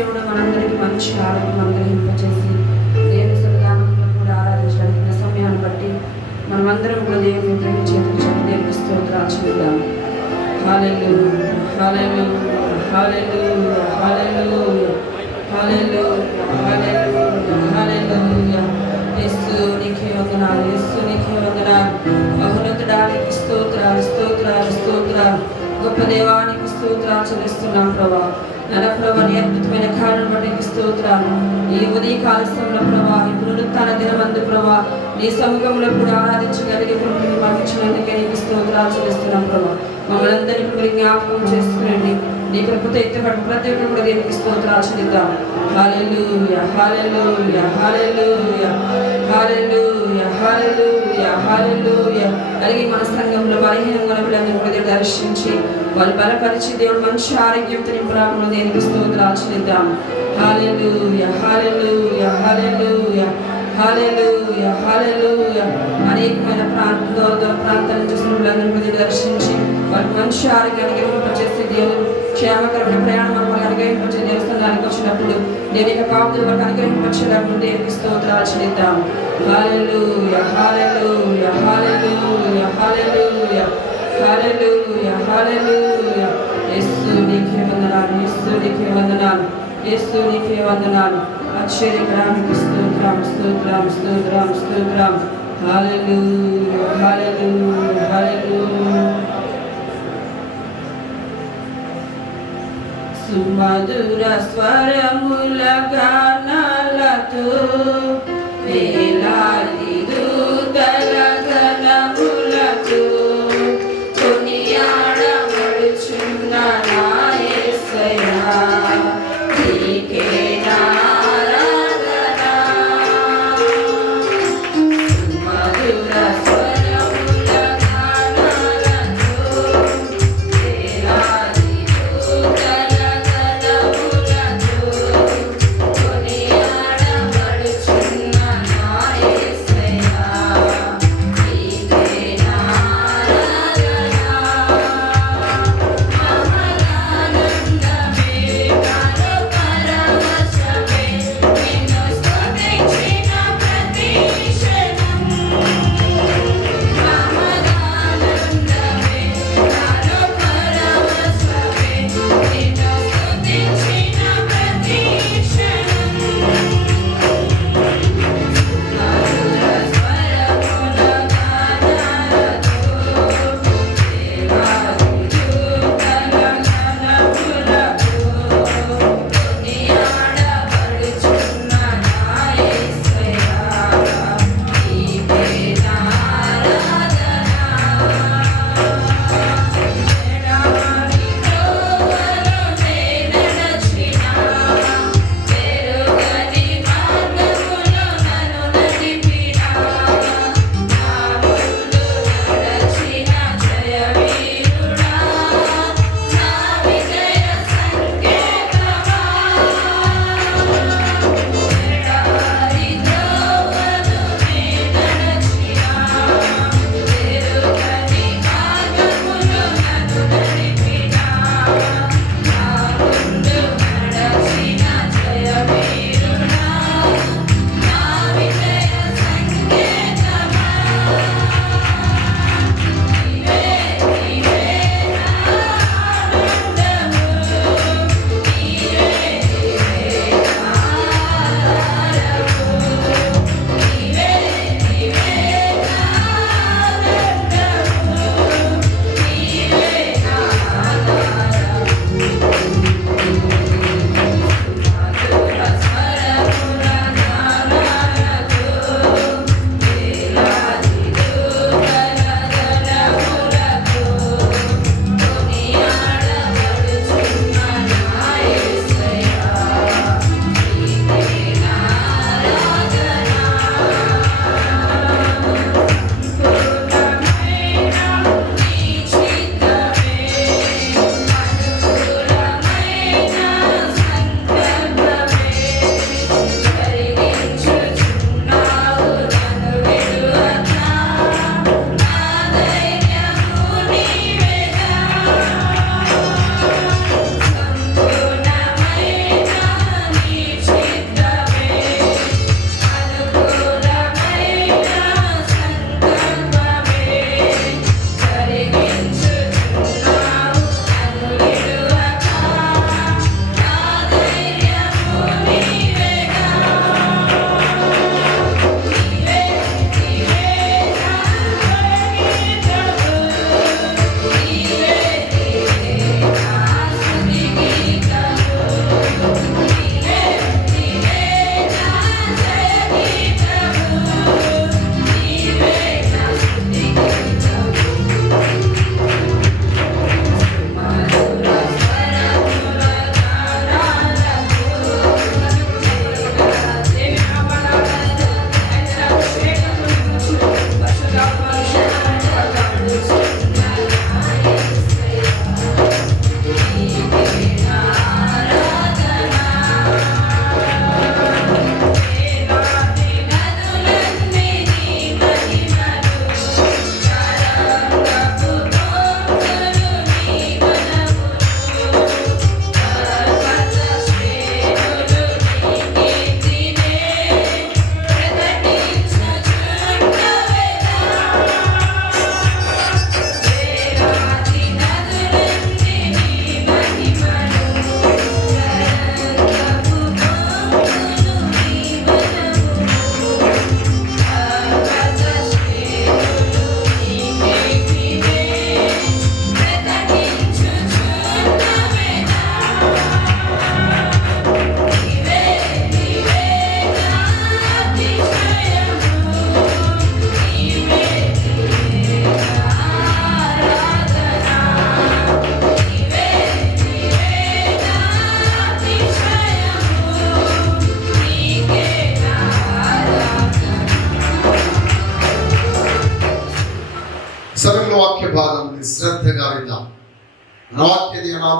దేవుడు మనందరికీ మంచి ఆరోగ్యం అనుగ్రహింపచేసి దేవుని సన్నిధానంలో కూడా ఆరాధించడానికి సమయాన్ని బట్టి మనమందరం కూడా దేవుని ప్రేమ చేతించడం దేవునికి స్తోత్రాలు చెల్లిద్దాం. హల్లెలూయా హల్లెలూయా హల్లెలూయా హల్లెలూయా హల్లెలూయా హల్లెలూయా హల్లెలూయా. యేసు నీకే వందనాలు, యేసు నీకే వందనాలు. మహోన్నతుడా నీకు స్తోత్రాలు స్తోత్రాలు స్తోత్రాలు. గొప్ప దేవానికి స్తోత్రాలు చెల్లిస్తున్నాం ప్రభా. నన్న ప్రభా నీ అద్భుతమైన కార్యం బట్టి నీకు స్తోత్రాలు. ఈ ఉదయకాల సమయంలో ప్రభా ఈ పునరుత్థాన దినమందు ప్రభా నీ సముఖంలో కూడా ఆరాధించగలిగే ప్రభుని మాకు ఇచ్చినందుకే నీకు స్తోత్రాలు చెల్లిస్తున్నాం ప్రభా. మమ్మల్ని అందరినీ మీరు జ్ఞాపకం చేసుకునండి. నీ కృపతో ఎత్తబడి ప్రతి ఒక్కరు కూడా దీనికి స్తోత్రాలు చెల్లిద్దాం. హల్లెలూయా హల్లెలూయా హల్లెలూయా హల్లెలూయా హల్లెలూయా హల్లెలూయా. అలాగే మన సంఘంలో బలహీనంగా ఉన్న పిల్లల్ని కూడా దర్శించి వాళ్ళు బలపరిచి దేవుడు మంచి ఆరోగ్యంతో నింపురాకుండా దేనికి స్తోత్రాలు చెల్లిద్దాం. హల్లెలూయా హల్లెలూయా హల్లెలూయా హల్లెలూయా హల్లెలూయా. అనేకమైన ప్రాంతాల నుంచి పిల్లలందరినీ కూడా దర్శించి వాళ్ళకి మంచి ఆరోగ్యాన్ని అనుగ్రహింపచేసి దేవుడు క్షేమకరమైన ప్రయాణం మనకు అనుగ్రహింపచే దేవస్థానానికి వచ్చినప్పుడు దేవుని యొక్క పాపలు మనకు అనుగ్రహింపచేయడం దేవునికి స్తోత్రాలు చెల్లిద్దాం. హల్లెలూయా హల్లెలూయా హల్లెలూయా హల్లెలూయా హల్లెలూయా హల్లెలూయా. యేసు నీకే వందనాలు, యేసు నీకే వందనాలు, యేసు నీకే వందనాలు. ఆశ్చర్యకరానికి స్తోత్రం స్తోత్రం స్తోత్రం స్తోత్రం. హల్లెలూయా హల్లెలూయా హల్లెలూయా. సుమధుర స్వరముల గానాలతో వేలాది దూతల గణములతో కొనియాడబడుచున్న నా యేసయ్యా నీకే ఆరాధన. సుమధుర స్వరముల గానాలతో వేలాది దూతల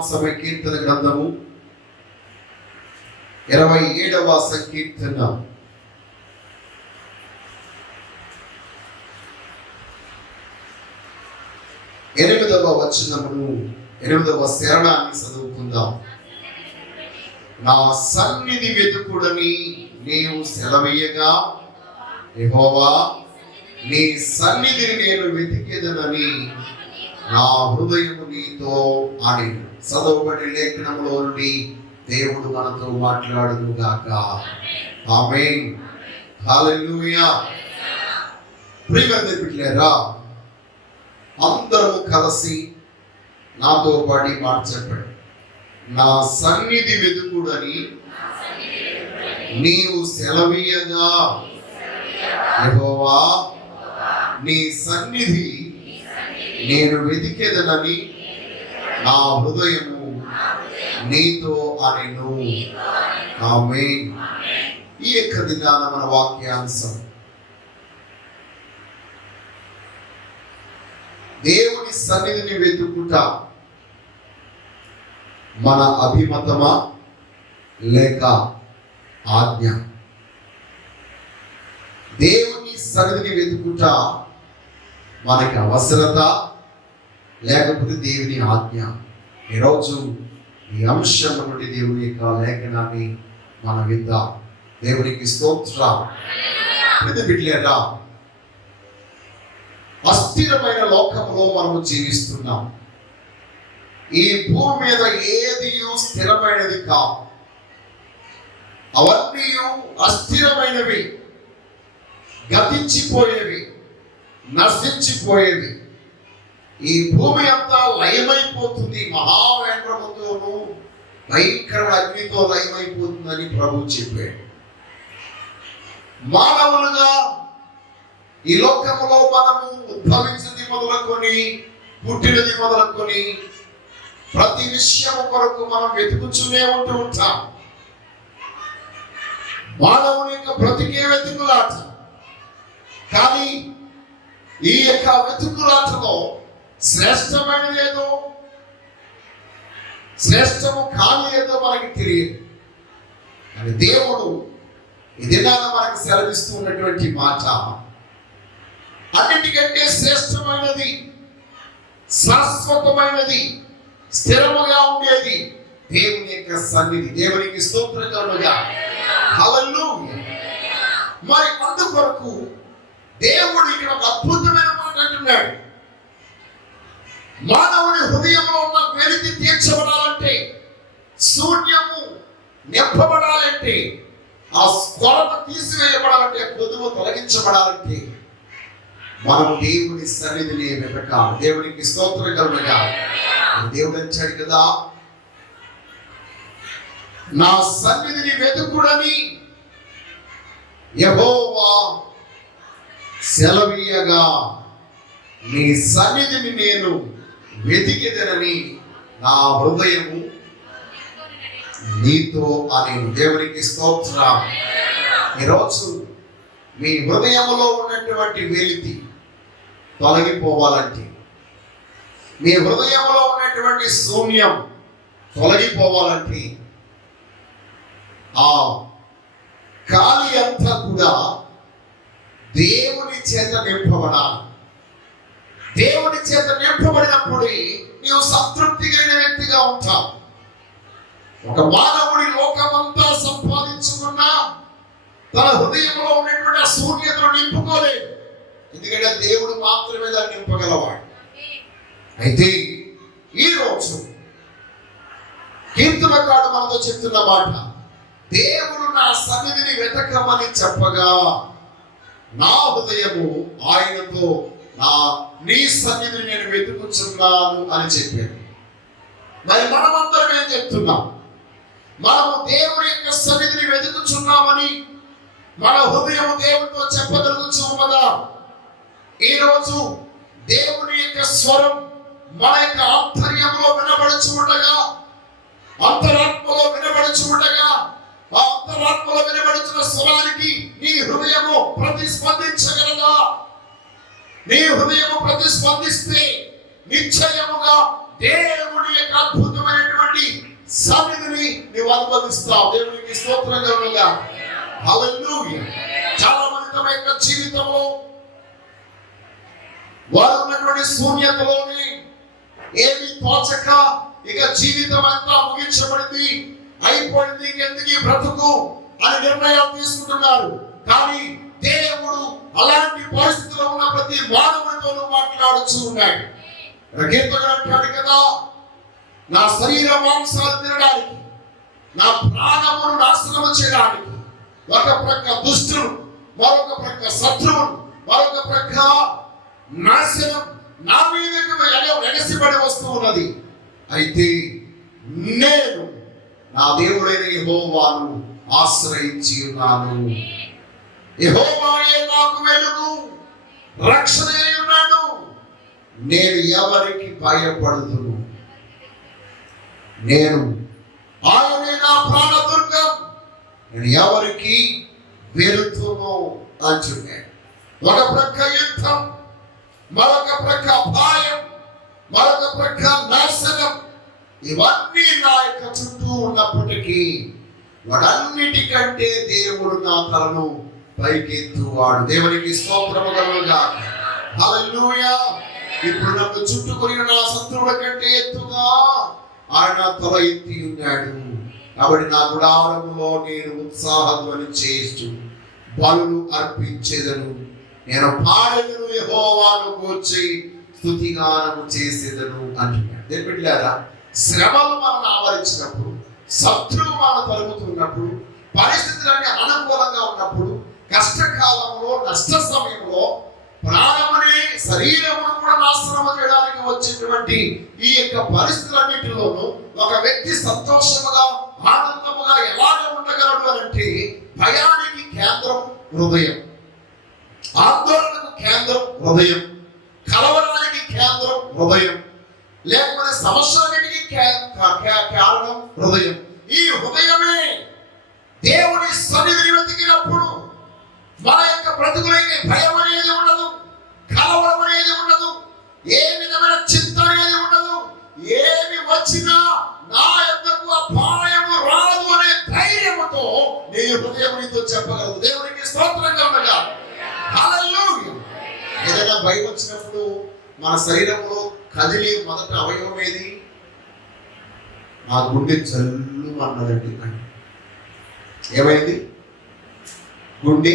వాక్యాంశమై కీర్తన గ్రంథము 27వ సంకీర్తన 8వ వచనమును 8వ శరణాన్ని చదువుకుందాం. నా సన్నిధి వెతుకుడని నీవు సెలవీయగా, యెహోవా నీ సన్నిధిని నేను వెతికేదనని నా హృదయము నీతో అని. చదవబడి లేఖనములో నుండి దేవుడు మనతో మాట్లాడును గాక. ఆమేన్. హల్లెలూయా. ప్రియమైన బిడ్డలారా, అందరము కలిసి నాతో పాడి మాట చెప్పండి. నా సన్నిధి వెతుకుడని నీవు సెలవీయగా, యెహోవా నీ సన్నిధి నేను వెతికేదనని నా హృదయము నీతో అనెను. ఆమేన్. ఈ యొక్క దినాన మన వాక్యాంశం, దేవుని సన్నిధిని వెతుకుట మన అభిమతమా లేక ఆజ్ఞ? దేవుని సన్నిధిని వెతుకుట మనకి అవసరత లేకపోతే దేవుని ఆజ్ఞ? ఈరోజు ఈ అంశం నుండి దేవుని యొక్క లేఖనాన్ని మనం విందాం. దేవునికి స్తోత్రం. బిడ్డలారా, అస్థిరమైన లోకంలో మనము జీవిస్తున్నాం. ఈ భూమి మీద ఏది స్థిరమైనది కాదు, అవన్నీ అస్థిరమైనవి, గతించిపోయేవి, నశించిపోయేవి. ఈ భూమి అంతా లయమైపోతుంది, మహావేంద్రముతోనూ భయంకర అగ్నితో లయమైపోతుందని ప్రభు చెప్పాడు. మానవులుగా ఈ లోకములో మనము ఉద్భవించింది మొదలుకొని, పుట్టినది మొదలుకొని ప్రతి విషయం కొరకు మనం వెతుకుతూనే ఉంటాం. మానవుని యొక్క బ్రతికే వెతుకులాట. కానీ ఈ యొక్క వెతుకులాటలో శ్రేష్టమైనది ఏదో, శ్రేష్టము కాని ఏదో మనకి తెలియదు. కానీ దేవుడు ఈ దినాన మనకు సెలవిస్తూ ఉన్నటువంటి మాట, అన్నిటికంటే శ్రేష్టమైనది, శాశ్వతమైనది, స్థిరముగా ఉండేది దేవుని యొక్క సన్నిధి. దేవునికి స్తోత్రం కలుగుగా. హల్లెలూయా. మరి అందుకొరకు దేవుడు ఇక్కడ ఒక అద్భుతమైన మాట అంటున్నాడు. మానవుని హృదయంలో ఉన్న వెలితి తీర్చబడాలంటే, శూన్యము నింపబడాలంటే, ఆ కొరత తీసివేయబడాలంటే, కొదువు తొలగించబడాలంటే మనము దేవుని సన్నిధిని వెతకాలి. దేవునికి స్తోత్రం కలుగుగా. దేవుడు అంటాడు కదా, నా సన్నిధిని వెతుకుడని యెహోవా సెలవీయగా, నీ సన్నిధిని నేను వెతికెదనని నా హృదయము నీతో అని. దేవునికి స్తోత్రం. ఈరోజు మీ హృదయములో ఉన్నటువంటి వెలితి తొలగిపోవాలంటే, మీ హృదయంలో ఉన్నటువంటి శూన్యం తొలగిపోవాలంటే, ఆ ఖాళీ అంతా కూడా దేవుని చేత నింపబడాలి. దేవుని చేత నింపబడినప్పుడు నీవు సంతృప్తి కలిగిన వ్యక్తిగా ఉంటావు. ఒక మానవుడి లోకమంతా సంపాదించుకున్నా తన హృదయంలో ఉన్నటువంటి శూన్యతను నింపుకోలేదు. ఎందుకంటే దేవుడు మాత్రమే దాన్ని నింపగలవాడు. అయితే ఈరోజు కీర్తనకారుడు మనతో చెప్తున్న మాట, దేవుడు నా సన్నిధిని వెతకమని చెప్పగా నా హృదయము ఆయనతో నీ సన్నిధిని నేను వెతుకుచున్నాను అని చెప్పాను. మరి మనమందరం ఏం చెప్తున్నాం? మనము దేవుని యొక్క సన్నిధిని వెతుకుచున్నామని మన హృదయము దేవుడితో చెప్పగలుగుచున్నదా? ఈరోజు దేవుని యొక్క స్వరం మన యొక్క ఆంతర్యంలో వినబడుచుండగా, అంతరాత్మలో వినబడుచుండగా, ఆ అంతరాత్మలో వినబడుతున్న స్వరానికి నీ హృదయము ప్రతిస్పందించగలదా? నీ హృదయము ప్రతిస్పందిస్తే నిశ్చయముగా దేవుని యొక్క అద్భుతమైన సన్నిధిని నీవు అనుభవిస్తావు. దేవునికి స్తోత్రం కలుగుగా. హల్లెలూయా. చాలా మంది తమ యొక్క జీవితంలో వారు ఉన్నటువంటి శూన్యతలోని ఏమి తోచక ఇక జీవితం అంతా ముగించబడింది, అయిపోయింది, ఇంకెందుకు ఈ బ్రతుకు అని నిర్ణయాలు తీసుకుంటున్నారు. కానీ దేవుడు అలాంటి పరిస్థితిలో ఉన్న ప్రతి మానవుడితోనూ మాట్లాడుతూ ఉన్నాడు. కీర్తనలు అంటాడు కదా, నా శరీర మాంసాలు తినడానికి, నా ప్రాణమును నాశనము చేయడానికి ఒక ప్రక్క దుష్టుడు, మరొక ప్రక్క శత్రువులు, మరొక ప్రక్క నాశనం నా మీదకు ఎగసిపడి వస్తూ ఉన్నది. అయితే నేను నా దేవుడైన యెహోవాను ఆశ్రయించి ఉన్నాను. యెహోవాయే నాకు వెలుగు, రక్షణ అయి ఉన్నాడు. నేను ఎవరికి భయపడదును. ఆయనే నా ప్రాణదుర్గం, నేను ఎవరికి వెళుతును అంటున్నాడు. ఒక ప్రక్క యుద్ధం, మరొక ప్రక్క అపాయం, మరొక ప్రక్క నాశనం, ఇవన్నీ నా యొక్క చుట్టూ ఉన్నప్పటికీ వాడన్నిటికంటే దేవుడు నా తలను పైకెత్తువాడు. దేవునికి స్తోత్రము కలుగుగాక. హల్లెలూయా. ఇప్పుడు నన్ను చుట్టుకొని నా శత్రువుల కంటే ఎత్తుగా ఆయన తల ఎత్తి ఉన్నాడు. కాబట్టి నా గుడారములో నేను ఉత్సాహధ్వని చేస్తూ బలులు అర్పించేదను. నేను పాడెదను, యెహోవాను గూర్చి స్తుతిగానము చేసేదను అంటున్నాడు. దేవుడిలారా, శ్రమలు మనల్ని ఆవరించినప్పుడు, శత్రువు మనం తరుగుతున్నప్పుడు, పరిస్థితులన్నీ అనుకూలంగా ఉన్నప్పుడు, కష్టకాలంలో, నష్ట సమయంలో ప్రాణముని శరీరమును కూడా నాశనం చేయడానికి వచ్చేటువంటి ఈ యొక్క పరిస్థితులన్నింటిలోనూ ఒక వ్యక్తి సంతోషముగా, ఆనందముగా ఎలాగ ఉండగలడు అంటే భయానికి కేంద్రం హృదయం, ఆందోళనకు కేంద్రం హృదయం, కలవరానికి కేంద్రం హృదయం, లేకపోతే సమస్యలన్నిటికీ కారణం హృదయం. ఈ హృదయమే దేవుని సన్నిధిని వెతికినప్పుడు మన యొక్క బ్రతుకులకి భయం అనేది ఉండదు, కలవరం అనేది ఉండదు, ఏ విధమైన చింత అనేది ఉండదు. ఏమి వచ్చినా నా యొద్దకు అపాయము రాదు అనే ధైర్యముతో నీ హృదయం నీతో చెప్పగలదు. దేవునికి స్తోత్రంగా ఉండగా. హల్లెలూయా. ఏదైనా భయం వచ్చినప్పుడు మన శరీరంలో కదిలే మొదటి అవయవం ఏది? నా గుండె జల్లు అన్నదండి. ఏమైంది? గుండె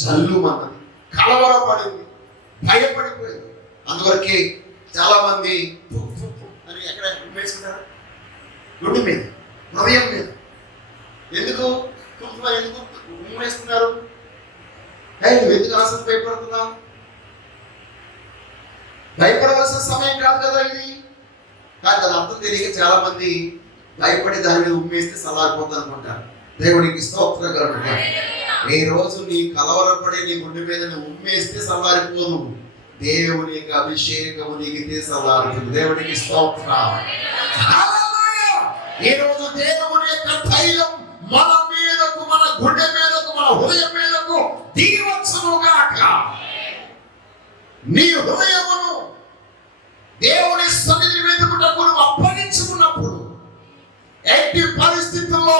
జల్లు అన్నది, కలవరపడింది, భయపడిపోయింది. అందువరకే చాలా మంది అని ఎక్కడ ఉమ్మేస్తున్నారు? గుండె మీద, హృదయం మీద. ఎందుకు ఉమ్మేస్తున్నారు? నువ్వు ఎందుకు అసలు భయపడుతున్నావు? భయపడవలసిన సమయం కాదు కదా ఇది. కానీ దాని అర్థం తెలియక చాలా మంది భయపడి దాని మీద ఉమ్మేస్తే సలారిపోతుంది అనుకుంటారు. దేవునికి స్తోత్రం కలుగుగా. ఏ రోజు నీ కలవరపడి నీ గుండె మీద నువ్వు ఉమ్మేస్తే సలారిపోదు. దేవుని యొక్క అభిషేకము నీకితే సలారుతుంది. దేవునికి స్తోత్రం. ఈ రోజు దేవుని యొక్క ధైర్యం మన మీదకు, మన గుండె మీదకు, మన హృదయం మీదకు దిగివచ్చునుగాక. నీ హృదయమును దేవుని సన్నిధిని వెతుకుటకు నువ్వు అప్పగించుకున్నప్పుడు ఎట్టి పరిస్థితుల్లో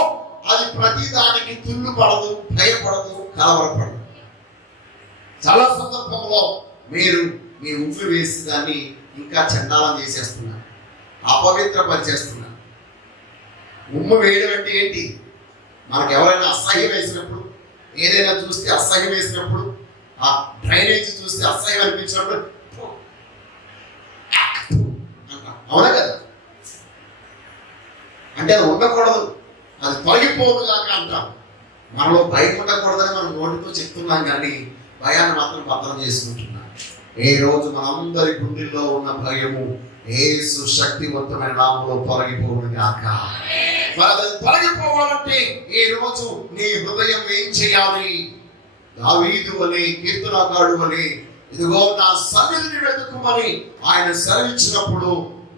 అది ప్రతి దానికి తుల్లు పడదు, భయపడదు, కలవరపడదు. చాలా సందర్భంలో మీరు మీ ఉమ్మి వేసి దాన్ని ఇంకా చండాలం చేసేస్తున్నారు, అపవిత్రపరిచేస్తున్నారు. ఉమ్ము వేయడం అంటే ఏంటి? మనకు ఎవరైనా అసహ్యం వేసినప్పుడు, ఏదైనా చూస్తే అసహ్యం వేసినప్పుడు, ఆ డ్రైనేజ్ చూస్తే అసహ్యం అనిపించినప్పుడు అవునా కదా? అంటే అది ఉండకూడదు, అది తొలగిపోదు కాక అంటాం. మనలో భయం ఉండకూడదని మనం నోటితో చెప్తున్నాం, కానీ భయాన్ని మాత్రం భద్రం చేసుకుంటున్నాం. ఏ రోజు మనందరి గుండెల్లో ఉన్న భయము యేసు శక్తివంతమైన నామములో తొలగిపోవును గాక. మరి అది తొలగిపోవాలంటే ఈ రోజు నీ హృదయం ఏం చేయాలి? దావీదు వలె, కీర్తనకారుడు వలె, ఇదిగో నా సన్నిధిని వెతుకుమని ఆయన సెలవిచ్చినప్పుడు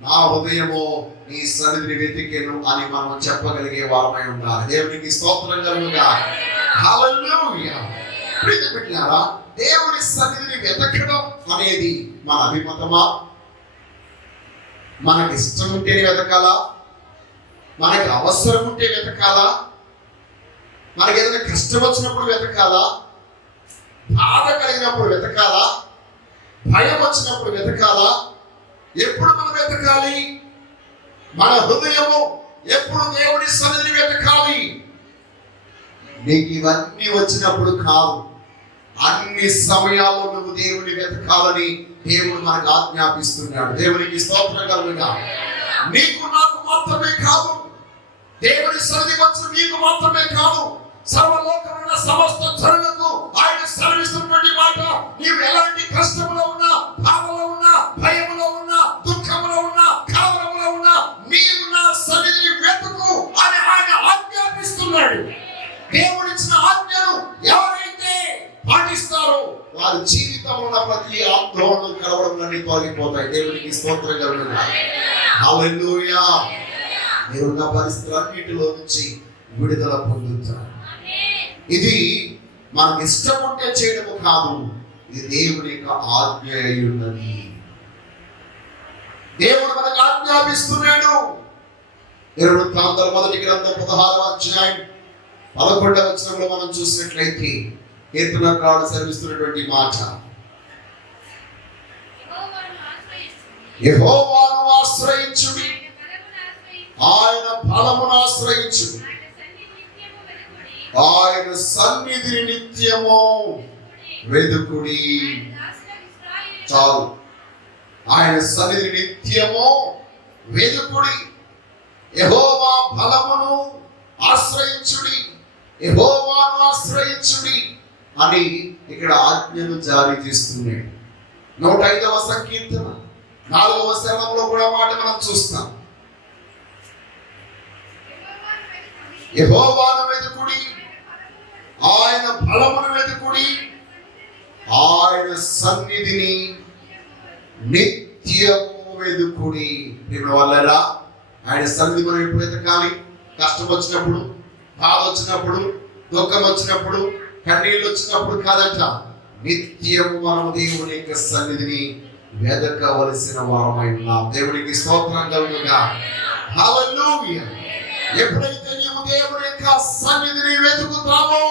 నా హృదయము నీ సన్నిధిని వెతికెను అని మనం చెప్పగలిగే వారమై ఉండాలి. దేవునికి స్తోత్రం కలుగుగా. హల్లెలూయా. ప్రియమైన బిడ్డలారా, దేవుని సన్నిధిని వెతకడం అనేది మన అభిమతమా? మనకి ఇష్టం ఉంటేనే వెతకాలా? మనకి అవసరం ఉంటే వెతకాలా? మనకి ఏదైనా కష్టం వచ్చినప్పుడు వెతకాలా? బాధ కలిగినప్పుడు వెతకాలా? భయం వచ్చినప్పుడు వెతకాలా? ఎప్పుడు మనం వెతకాలి? మన హృదయము ఎప్పుడు దేవుని సన్నిధిని వెతకాలి. నీకు ఇవన్నీ వచ్చినప్పుడు కాదు, అన్ని సమయాల్లో నువ్వు దేవుని వెతకాలని దేవుడు మనకు ఆజ్ఞాపిస్తున్నాడు. దేవునికి స్తోత్రం కలుగుగా. నీకు నాకు మాత్రమే కాదు, దేవుని సన్నిధి వచ్చిన నీకు మాత్రమే కాదు, సర్వలోకమైన సమస్త జనులకు ఆయన సెలవిస్తున్నటువంటి మాట, నీవు ఎలాంటి కష్టంలో ఉన్నా, బాధలో ఉన్నా, భయంలో ఉన్నా, దుఃఖంలో ఉన్నా, కలవరంలో ఉన్నా, నీవు నా సన్నిధిని వెతుకు అని ఆయన ఆజ్ఞాపిస్తున్నాడు. దేవుడిచ్చిన ఆజ్ఞను ఎవరైతే పాటిస్తారో వారి జీవితంలో ప్రతి ఆందోళన కలవడంలన్నీ తొలగిపోతాయి. దేవునికి స్తోత్రం కలుగుగా. హల్లెలూయా. మీరున్న పరిస్థితులన్నిటిలో నుంచి విడుదల పొందుతారు. ఇది మనకు ఇష్టం ఉంటే చేయడము కాదు, ఇది దేవుని యొక్క ఆజ్ఞ అయి ఉన్నది. దేవుడు మనకు ఆజ్ఞాపిస్తున్నాడు. 1 గ్రంథం 16వ అధ్యాయం 11వ వచనంలో మనం చూసినట్లయితే కీర్తనకారుడు సెలవిస్తున్నటువంటి మాట, యెహోవాను ఆశ్రయించుడి, ఆయన బలమును ఆశ్రయించుడి, ఆయన సన్నిధిని నిత్యము వెదుకుడి. చాలు. ఆయన సన్నిధిని నిత్యము వెదుకుడి, యెహోవా బలమును ఆశ్రయించుడి, యెహోవాను ఆశ్రయించుడి అని ఇక్కడ ఆజ్ఞను జారీ చేస్తున్నాడు. 105వ సంకీర్తన 4వ శరణంలో కూడా మాట మనం చూస్తాం. యెహోవాను వెదుకుడి, ఆయన బలమును వెదుకుడి, ఆయన సన్నిధిని నిత్యము వెదుకుడి. వాళ్ళరా ఆయన సన్నిధి మనం ఎప్పుడు వెతకాలి? కష్టం వచ్చినప్పుడు, బాధ వచ్చినప్పుడు, దుఃఖం వచ్చినప్పుడు, కన్నీళ్ళు వచ్చినప్పుడు కాదట, నిత్యము మనం దేవుని యొక్క సన్నిధిని వెదకవలసిన వారమై ఉన్నాం. దేవునికి స్తోత్రం కలుగుగా. హల్లెలూయా. ఎప్పుడైతే నీవు దేవుని యొక్క సన్నిధిని వెతుకుతావో,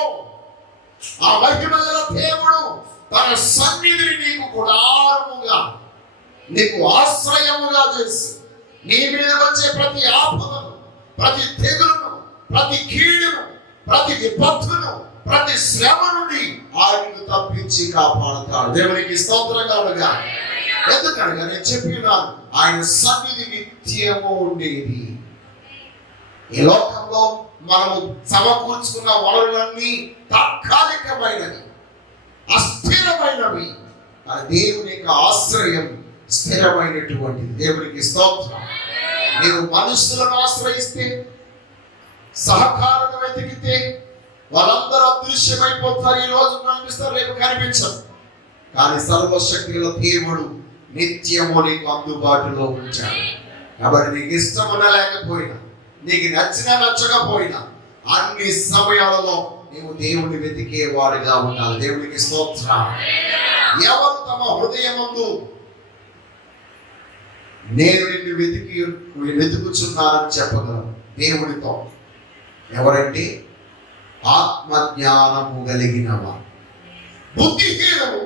ఆ మహిమగల దేవుడు తన సన్నిధిని నీకు గుడారముగా, నీకు ఆశ్రయముగా చేసి, నీ మీద వచ్చే ప్రతి ఆపదను, ప్రతి తెగులును, ప్రతి కీడును, ప్రతి విపత్తును, ప్రతి శ్రమ నుండి ఆయనను తప్పించి కాపాడుతాడు. దేవునికి స్తోత్రం కలుగుగా. ఎందుకనగా నేను చెప్పినాను, ఆయన సన్నిధి నిత్యము ఉండేది. ఈ లోకంలో మనము సమకూర్చుకున్న వనరులన్నీ తాత్కాలికమైనవి, అస్థిరమైనవి. ఆ దేవుని యొక్క ఆశ్రయం స్థిరమైనటువంటిది. దేవునికి స్తోత్రం. నీవు మనుషులను ఆశ్రయిస్తే, సహకారం వెతికితే వాళ్ళందరూ అదృశ్యమైపోతారు. ఈ రోజు కనిపిస్తారు, రేపు కనిపించరు. కానీ సర్వశక్తి గల దేవుడు నిత్యము నీకు అందుబాటులో ఉంచాడు. కాబట్టి నీకు ఇష్టం ఉన్నా లేకపోయినా, నీకు నచ్చినా నచ్చకపోయినా, అన్ని సమయాలలో నీవు దేవుని వెతికేవాడిగా ఉండాలి. దేవునికి స్తోత్రం. ఎవరు తమ హృదయమందు నేను నిన్ను వెతుకుచున్నానని చెప్పగలరు దేవునితో? ఎవరంటే ఆత్మజ్ఞానము కలిగిన వారు. బుద్ధిహీనము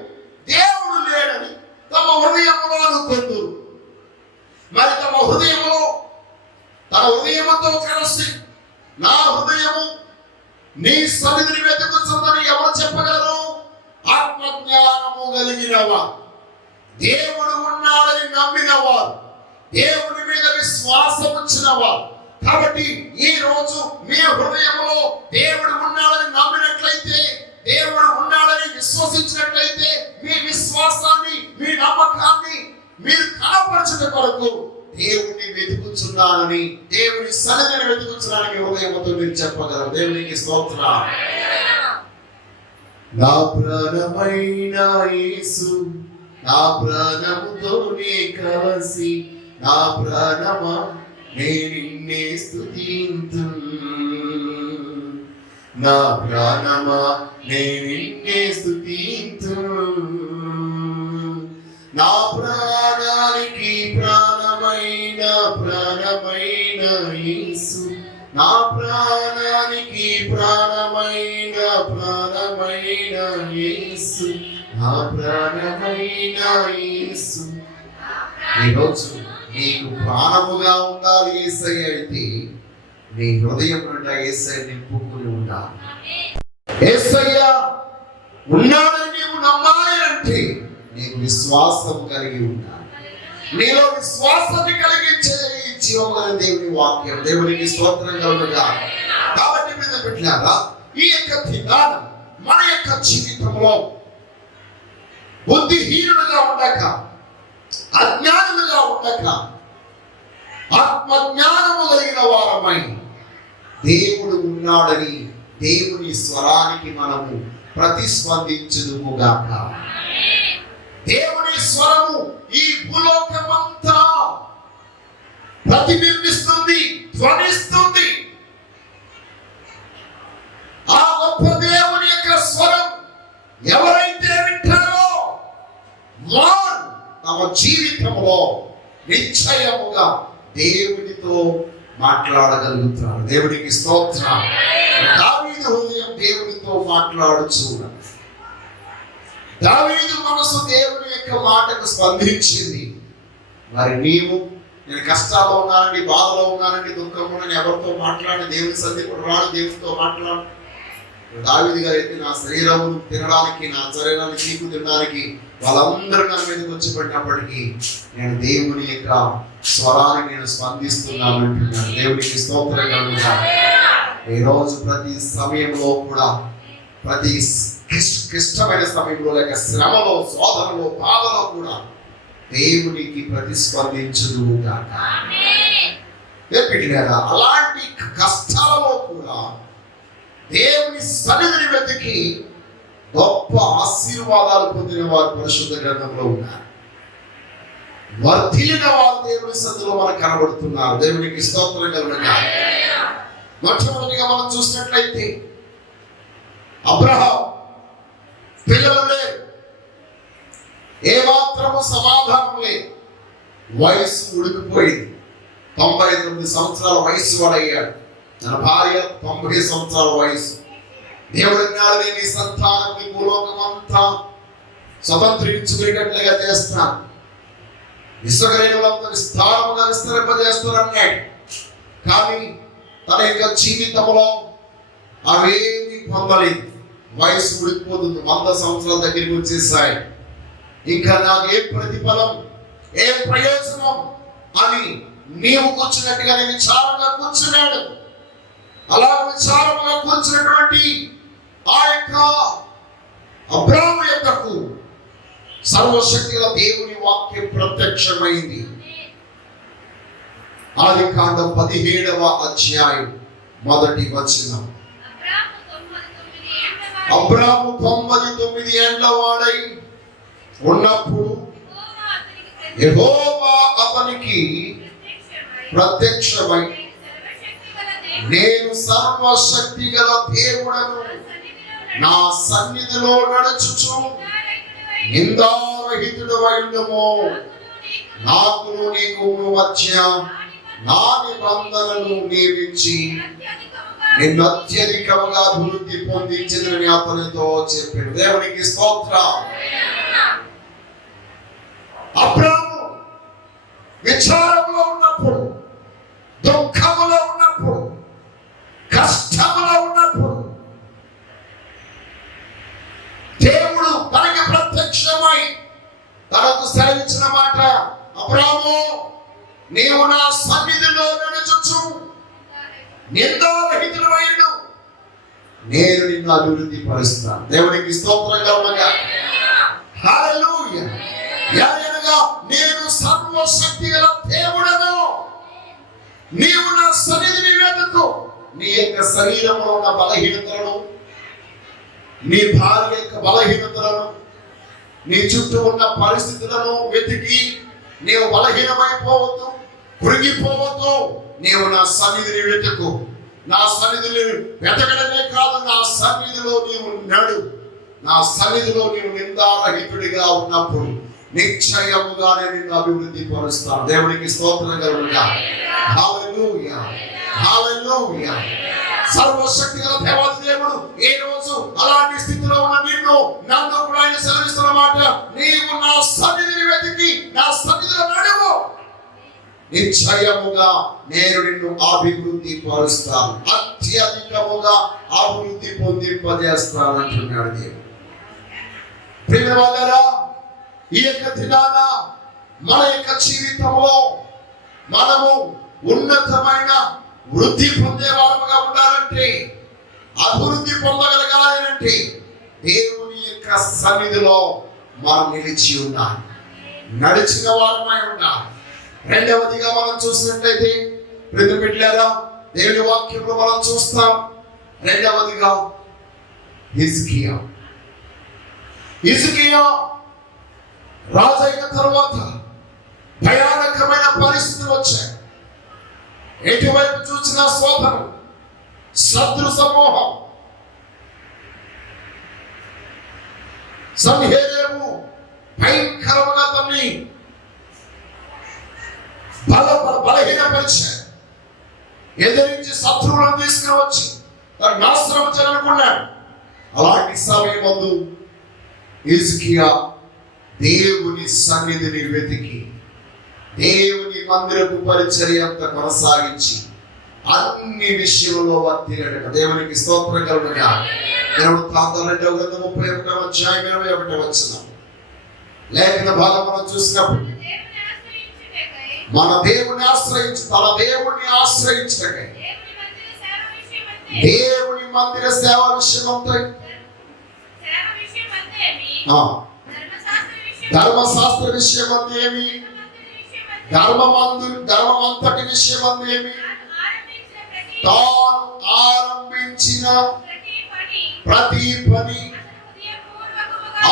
దేవుడు లేడని తమ హృదయములో అనుకుందురు. మరి తమ హృదయములో, తన హృదయముతో కలిసి నా హృదయము నీ సన్నిధిని వెతుకుతుందని ఎవరు చెప్పగలరు? ఆత్మజ్ఞానము కలిగినవా, దేవుడు ఉన్నాడని నమ్మినవారు, దేవుని మీద విశ్వాసం ఉంచినవారు. కాబట్టి ఈ రోజు మీ హృదయంలో దేవుడు ఉన్నాడని నమ్మినట్లయితే, దేవుడు ఉన్నాడని విశ్వసించినట్లయితే, మీ విశ్వాసాన్ని, మీ నమ్మకాన్ని మీరు కనపరచుట కొరకు దేవుడిని వెతుకుచున్నానని, దేవుని సన్నిధిని వెతుకుచున్నానని హృదయంతో మీరు చెప్పగలరు. దేవునికి స్తోత్రం. నా ప్రాణమైన యేసు, నా ప్రాణముతోనే కలసి, నా ప్రాణమా నేను నిన్నే స్తుతింతును, నా ప్రాణమా నేను నిన్నే స్తుతింతును. నా ప్రాణానికి ప్రాణమైన యేసు, నా ప్రాణానికి ప్రాణమైన యేసు, నా ప్రాణమైన యేసు. ఈరోజు నీకు ప్రాణముగా ఉండాలి యేసయ్య అయితే నీ హృదయం నుండి యేసయ్య నింపుకుని ఉండాలి. యేసయ్య ఉన్నాడని నీవు నమ్మాలి అంటే నీకు విశ్వాసం కలిగి ఉండాలి. నీలో విశ్వాసాన్ని కలిగించే ఈ జీవమైన దేవుని వాక్యం. దేవునికి స్తోత్రం కలుగుగా. కాబట్టి మీద పెట్టారా ఈ యొక్క దినాన్ని మన యొక్క జీవితంలో బుద్ధిహీనులుగా ఉండక, అజ్ఞానులుగా ఉండక, ఆత్మజ్ఞానము కలిగిన వారమై దేవుడు ఉన్నాడని దేవుని స్వరానికి మనము ప్రతిస్పందించుదుముగాక. దేవుని స్వరము ఈ భూలోకమంతా ప్రతిబింబిస్తుంది, ధ్వనిస్తుంది. ఆ గొప్ప దేవుని యొక్క స్వరం ఎవరైతే వింటారో వారు తమ జీవితంలో నిశ్చయముగా దేవునితో మాట్లాడగలుగుతారు. దేవునికి స్తోత్రం. దావీదు హృదయం దేవునితో మాట్లాడుచు, దావీదు మనసు దేవుని యొక్క మాటకు స్పందించింది. మరి నేను కష్టాల్లో ఉన్నానండి, బాధలో ఉన్నానండి, దుఃఖంలో ఉన్నాను, ఎవరితో మాట్లాడి దేవుని సన్నిధికి రాడు, దేవునితో మాట్లాడు. దావీదు గారు అయితే నా శరీరము తినడానికి, నా శరీరాన్ని చీకు తినడానికి వాళ్ళందరూ నా మీదకి వచ్చి పడినప్పటికీ నేను దేవుని యొక్క స్వరాన్ని నేను స్పందిస్తున్నాను అంటున్నాను. దేవునికి స్తోత్రం కలుగుతాను. ఈరోజు ప్రతి సమయంలో కూడా, ప్రతి క్లిష్టమైన సమయంలో, లేక శ్రమలో, శోధనలో, బాధలో కూడా దేవునికి ప్రతిస్పందించుదుగాక. అలాంటి కష్టాలలో కూడా దేవుని సన్నిధిని వెతికి గొప్ప ఆశీర్వాదాలు పొందిన వారు పరిశుద్ధ గ్రంథంలో ఉన్నారు. వర్ధిల్లిన వారు దేవుని సన్నిధిలో మనకు కనబడుతున్నారు. దేవునికి స్తోత్రం కలుగుగా. మొట్టమొదటిగా మనం చూసినట్లయితే అబ్రహాం పిల్లలు లేరు, ఏ మాత్రము సమాధానం లేదు, వయసు ఉడికిపోయింది. 99 సంవత్సరాల వయసు వాడయ్యాడు. తన భార్య 90 సంవత్సరాల వయసు. దేవుడు అన్నాడు, నేను ఈ సంతానం ఈ భూలోకం అంతా స్వతంత్రించుకునేటట్లుగా చేస్తాను, విశ్వగరేణులంతా విస్తారముగా విస్తరింపజేస్తానన్నాడు. కానీ తన యొక్క జీవితంలో అవేమి పొందలేదు. వయసు ఉడికిపోతుంది, 100 సంవత్సరాల దగ్గరికి వచ్చేసాయి. ఇంకా నాకు ఏ ప్రతిఫలం, ఏ ప్రయోజనం అని నీవు కూర్చున్నట్టుగా నేను విచారంగా కూర్చున్నాడు. అలా విచారంగా కూర్చున్నటువంటి ఆ యొక్క అబ్రాహాము యొక్కకు సర్వశక్తిగల దేవుని వాక్యం ప్రత్యక్షమైంది. ఆదికాండం 17వ అధ్యాయం 1వ వచనం. అబ్రాహాము 99 ఏండ్ల వాడై ఉన్నప్పుడు యెహోవా అతనికి ప్రత్యక్షమై, నేను సర్వశక్తిగల దేవుడను, నా సన్నిధిలో నడుచుచు నిందారహితుడవై ఉండుము, నాకును నీకు మధ్య నా నిబంధనను నియమించి నిన్ను అత్యధికంగా అభివృద్ధి పొందించిందని అతనితో చెప్పాడు. దేవునికి స్తోత్రం. అబ్రాహాము విచారంలో ఉన్నప్పుడు, దుఃఖములో ఉన్నప్పుడు, కష్టములో ఉన్నప్పుడు దేవుడు తనకి ప్రత్యక్షమై తనకు సెలవిచ్చిన మాట, అబ్రాహాము నీవు నా సన్నిధిలో నడుచుచు నిందారహితుడవై ఉండు, నేను నిన్ను అభివృద్ధి పరుస్తాను. దేవునికి స్తోత్రం కలుగుగా. హల్లెలూయా. యెహోవా నేను సర్వశక్తిగల దేవుడను, నీవు నా సన్నిధిని వెతుకు. నీ యొక్క శరీరంలో ఉన్న బలహీనతలను, నీ భార్య యొక్క బలహీనతలను, నీ చుట్టూ ఉన్న పరిస్థితులను వెతికి నీవు బలహీనమైపోవద్దు, కృంగిపోవద్దు. నీవు నా సన్నిధిని వెతుకు. నా సన్నిధిని వెతకడమే కాదు, నా సన్నిధిలో నీవు నడు. నా సన్నిధిలో నీవు నిందారహితుడిగా ఉన్నప్పుడు నిశ్చయముగా నేను నిన్ను అభివృద్ధి పరుస్తాను. దేవునికి స్తోత్రం కలుగుగా. హల్లెలూయా, హల్లెలూయా. సర్వశక్తి గల దేవాది దేవుడు ఈ రోజు అలాంటి స్థితిలో ఉన్న నిన్ను నన్ను కూడా ఆయన సెలవిస్తున్న మాట, నీవు నా సన్నిధిని వెతికి నా సన్నిధిలో నడువు, నిశ్చయముగా నేను నిన్ను అభివృద్ధి పరుస్తాను, అత్యధికముగా అభివృద్ధి పొందింపజేస్తాను అంటున్నాడు దేవుడు. ప్రియమైన ఈ యొక్క దినాన మన యొక్క జీవితంలో మనము ఉన్నతమైన వృద్ధి పొందే వారముగా ఉండాలంటే, అభివృద్ధి పొందగలగాలంటే దేవుని యొక్క సన్నిధిలో మనం నిలిచి ఉండాలి, నడిచిన వారమై ఉండాలి. రెండవదిగా మనం చూసినట్లయితే ప్రియమిత్రులారా, దేవుని వాక్యంలో మనం చూస్తాం. రెండవదిగా హిజ్కియా రాజు అయిన తర్వాత భయానకమైన పరిస్థితులు వచ్చాయి. ఎటువైపు చూసిన శోధన, శత్రు సమూహం, సంహేరేము భయంకరముగా తన్ని బలహీనపరిచారు. ఎదిరించి శత్రువులను తీసుకుని వచ్చి తను నాశనం చేయాలనుకున్నాడు. అలాంటి సమయమందు హిజ్కియా దేవుని సన్నిధిని వెతికి దేవుని మందిరపు పరిచర్య అంతా కొనసాగించి అన్ని విషయంలో వర్తిల్లడట. దేవునికి స్తోత్రం కలుగుగా. 31 లేఖన భాగం మనం చూసినప్పుడు మన దేవుని ఆశ్రయించి తన దేవుని ఆశ్రయించటకై దేవుని మందిర సేవ విషయమంతా ధర్మశాస్త్ర విషయమందేమి, ధర్మమంతటి విషయమందేమి, తాను ఆరంభించిన ప్రతి పని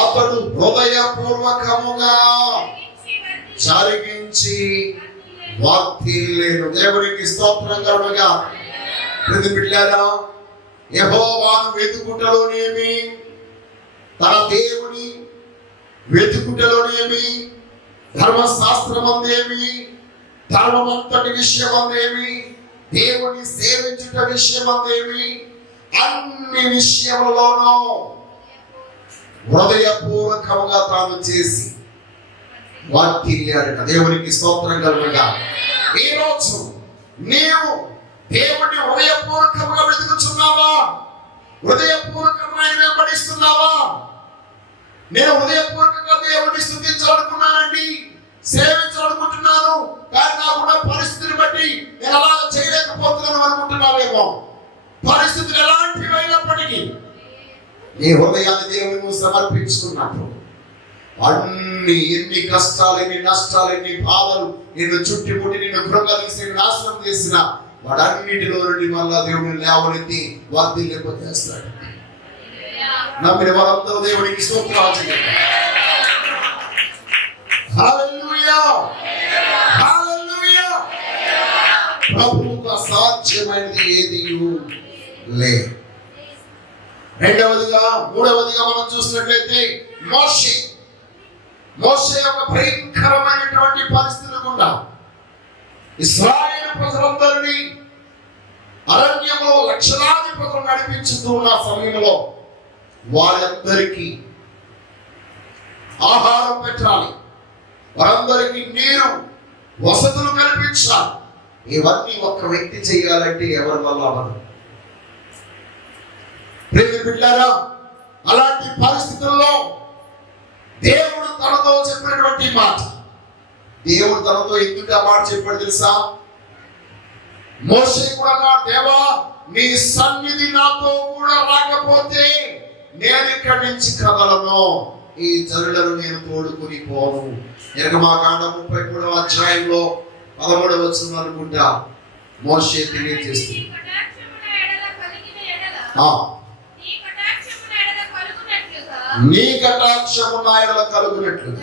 అతడు హృదయపూర్వకముగా జరిగించి వర్తిల్లేను. దేవునికి స్తోత్రం కలుగుగా. ప్రతి బిడ్డలారా, యెహోవాను వెతుకుటలోనేమి, తన దేవుని వెతుకుటలోనేమి, ధర్మశాస్త్రమందేమి, ధర్మమంతటి విషయమందేమి, దేవుని సేవించుట విషయమందేమి, అన్ని విషయములలోనూ హృదయపూర్వకముగా తాను చేసి వర్తిల్లాడట. దేవునికి స్తోత్రం కలుగుగా. ఈ రోజు నీవు దేవుని హృదయపూర్వకంగా వెతుకుతున్నావా? హృదయపూర్వకమైన వెంబడిస్తున్నావా? నేను హృదయపూర్వకంగా దేవుని స్తుతించాలనుకున్నానండి, సేవించాలనుకుంటున్నాను, కానీ నాకున్న పరిస్థితిని బట్టి నేను అలా చేయలేకపోతున్నాను అనుకుంటున్నావేమో. పరిస్థితులు ఎలాంటివైనప్పటికీ నీ హృదయాన్ని దేవునికి సమర్పించుకున్నప్పుడు ఎన్ని కష్టాలు, ఎన్ని నష్టాలు, ఎన్ని బాధలు నిన్ను చుట్టుముట్టి నిన్ను కృంగదీసి నాశనం చేసిన వాటన్నిటిలో నుండి మళ్ళా దేవుని లేవనెత్తి వర్ధిల్లింపజేస్తాడు. నమ్మిన వారందరూ దేవునికి స్తోత్రాలు చేయండి. హల్లెలూయా, హల్లెలూయా. ప్రభువుకు అసాధ్యమైనది ఏది లేదు. మూడవదిగా మనం చూసినట్లయితే మోషే ఒక భయంకరమైనటువంటి పరిస్థితులు గుండా ఇశ్రాయేలు ప్రజలందరినీ అరణ్యంలో లక్షలాది ప్రజలు నడిపించుతూ ఉన్న సమయంలో వాళ్ళందరికీ ఆహారం పెట్టాలి, వారందరికీ నీరు వసతులు కల్పించాలి. ఇవన్నీ ఒక్క వ్యక్తి చేయాలంటే ఎవరి వల్ల అవ్వదు. బిడ్డారా, అలాంటి పరిస్థితుల్లో దేవుడు తనతో చెప్పినటువంటి మాట, దేవుడు తనతో ఎందుకు ఆ మాట చెప్పాడు తెలుసా? మోషే కూడా అన్నాడు, దేవా నీ సన్నిధి నాతో కూడా రాకపోతే నేను ఇక్కడి నుంచి కదలను, ఈ జనులను నేను తోడుకుని పోను. నిర్గమాకాండం 33వ అధ్యాయంలో 13వ వచనం అనుకుంటా మోషే తెలియజేస్తుంది. నీ కటాక్షము నా ఎడల కలుగునట్లుగా